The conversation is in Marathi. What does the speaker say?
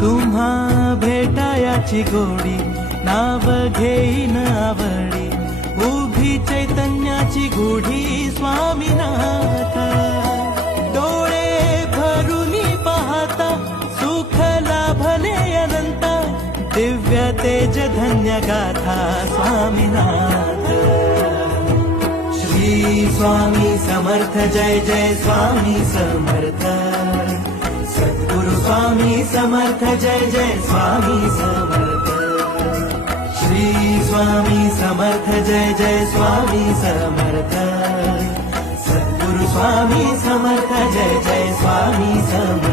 तुम्हा भेटायाची गोडी नाव घेईन आवडी उभी चैतन्याची गुढी स्वामीनाथ डोळे भरूनी पाहता सुख लाभले अनंत दिव्य तेज धन्य गाथा स्वामीनाथ श्री स्वामी समर्थ जय जय स्वामी समर्थ सद्गुरु स्वामी समर्थ जय जय स्वामी समर्थ श्री स्वामी समर्थ जय जय स्वामी समर्थ सद्गुरु स्वामी समर्थ जय जय स्वामी समर्थ